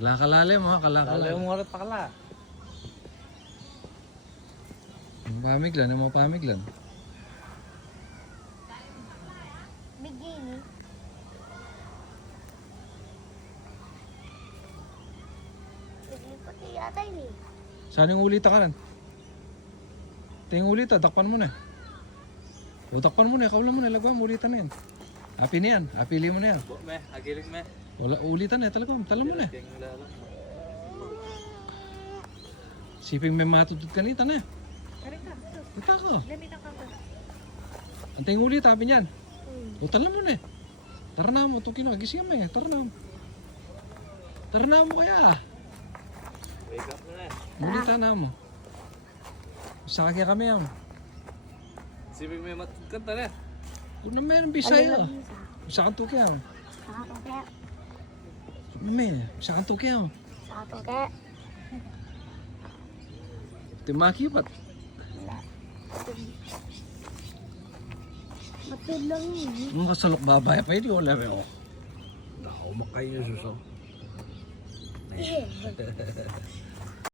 Kalakalalim ha, kalakalalim. Lalo mo rin pakala. Yung pamiglan, yung mga pamiglan. Bikini. Naglipat yata yun eh. Saan yung ulita ka nan? Ito yung ulita, dakpan mo na. O dakpan mo na, kaulan mo na, lagwan mo, ulitan na yan. Happy na yan, hapili mo na yan. Me, agiling me. Wala, ulitan na, talagang, tala mo na. Keng lalo. Siping may matutut kanita na. Tarik ka. Ito ko. Lamit ang kaka. Antay yung ulit, happy niyan. O tala mo na. Tara na mo, ito kinagising mo eh, tara na mo. Tara na mo kaya. Wake up na. Ulita na mo. Sakya kami yan. Siping may matkanta na. Kung na meron bisaya. Sa kanto kaya. Sa toke. Mame, sa kanto kaya. Sa toke. Timaki ba't? Matid lang yun. Mga kasalok babae pa yun, wala rin ako. Nakaw makayo suso. Sige.